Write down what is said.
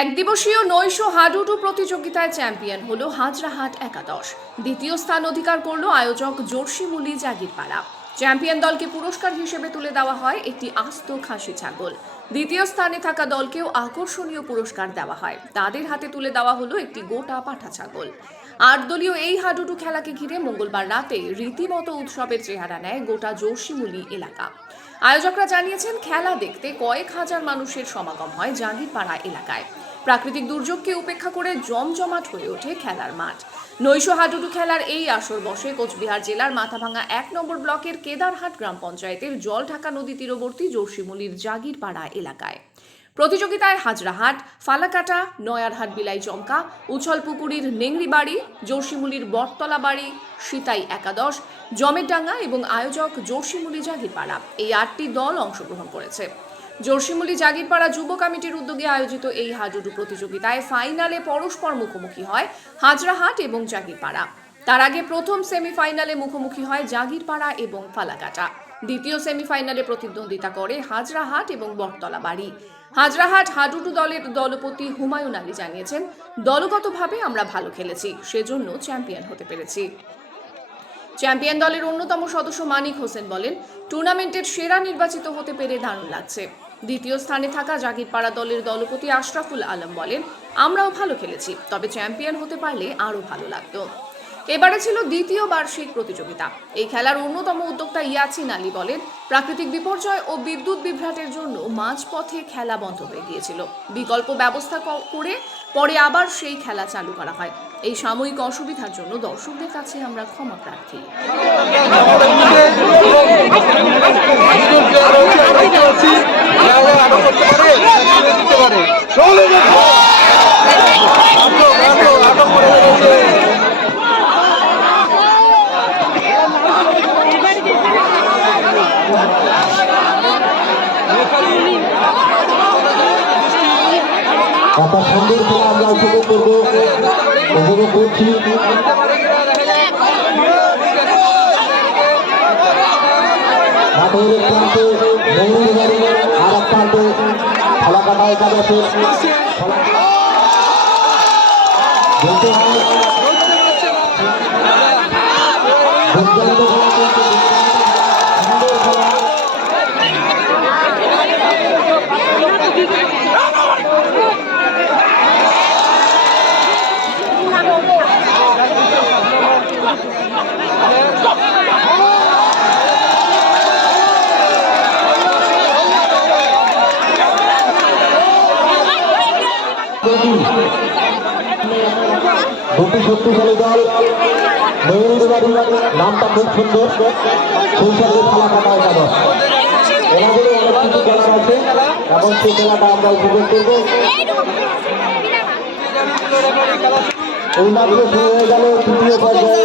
এক দিবসীয় নৈশ হাডুডু প্রতিযোগিতায় চ্যাম্পিয়ন হলো হাজরাহাট একাদশ। দ্বিতীয় স্থান অধিকার করলো আয়োজক জোরশিমুলি জাগিরপাড়া। চ্যাম্পিয়ন দলকে পুরস্কার হিসেবে তুলে দেওয়া হয় একটি আস্ত খাসি ছাগল। দ্বিতীয় স্থানে থাকা দলকেও আকর্ষণীয় পুরস্কার দেওয়া হয়, তাদের হাতে তুলে দেওয়া হলো একটি গোটা পাঠা ছাগল। ৮ দলীয় এই হাডুডু খেলাকে ঘিরে মঙ্গলবার রাতে রীতিমতো উৎসবের চেহারা নেয় গোটা জোরশিমুলি এলাকা। আয়োজকরা জানিয়েছেন, খেলা দেখতে কয়েক হাজার মানুষের সমাগম হয় জাগিরপাড়া এলাকায়। প্রাকৃতিক দুর্যোগকে উপেক্ষা করে জমজমাট হয়ে ওঠে খেলার মাঠ। নৈশ হাডুডু খেলার এই আসর বসে কোচবিহার জেলার মাথাভাঙা ১ নম্বর ব্লকের কেদারহাট গ্রাম পঞ্চায়েতের জলঢাকা নদী তীরবর্তী জোরশিমুলির জাগিরপাড়া এলাকায়। প্রতিযোগিতায় হাজরাহাট, ফালাকাটা, নয়ারহাট বিলাই চমকা, উছলপুকুরির নেংরিবাড়ি, জোরশিমুলির বটতলা বাড়ি, সিতাই একাদশ, জমেরডাঙ্গা এবং আয়োজক জোরশিমুলি জাগিরপাড়া এই ৮টি দল অংশগ্রহণ করেছে। জোরশিমুলি জাগিরপাড়া যুব কমিটির উদ্যোগে আয়োজিত এই হাডুডু প্রতিযোগিতায় ফাইনালে পরস্পর মুখোমুখি হয় হাজরাহাট এবং জাগিরপাড়া। তার আগে প্রথম সেমিফাইনালে মুখোমুখি হয় জাগিরপাড়া এবং ফালাকাটা। দ্বিতীয় সেমিফাইনালে প্রতিদ্বন্দ্বিতা করে হাজরাহাট এবং বটতলা বাড়ি। হাজরাহাট হাডুডু দলের দলপতি হুমায়ুন আলী জানিয়েছেন, দলগতভাবে আমরা ভালো খেলেছি, সেজন্য চ্যাম্পিয়ন হতে পেরেছি। চ্যাম্পিয়ন দলের অন্যতম সদস্য মানিক হোসেন বলেন, টুর্নামেন্টের সেরা নির্বাচিত হতে পেরে দারুণ লাগছে। দ্বিতীয় স্থানে থাকা জাগিরপাড়া দলের দলপতি আশরাফুল আলম বলেন, আমরাও ভালো খেলেছি, তবে চ্যাম্পিয়ন হতে পারলে আরও ভালো লাগতো। এবারে ছিল দ্বিতীয় বার্ষিক প্রতিযোগিতা। এই খেলার অন্যতম উদ্যোক্তা ইয়াছিন আলী বলেন, প্রাকৃতিক বিপর্যয় ও বিদ্যুৎ বিভ্রাটের জন্য মাঝপথে খেলা বন্ধ হয়ে গিয়েছিল। বিকল্প ব্যবস্থা করে পরে আবার সেই খেলা চালু করা হয়। এই সাময়িক অসুবিধার জন্য দর্শকদের কাছে আমরা ক্ষমা প্রার্থী। কত সুন্দর খেলা আমরা উপভোগ করবো, উপভোগ করছি। মাঠের প্রান্তে মঙ্গলবাড়ি, আর এক প্রান্তে ফালাকাটা একাদশের দুটি শক্তিশালী দল। ময়ূরবাড়ি নামটা খুব সুন্দর, সেই সঙ্গে ফালাকাটা একাদশ। এনাদেরও অনেক কিছু খেলার আছে এবং সেই খেলাটা আমরা উপভোগ করব। এই মাত্র শুরু হয়ে গেল তৃতীয় পর্যায়ে।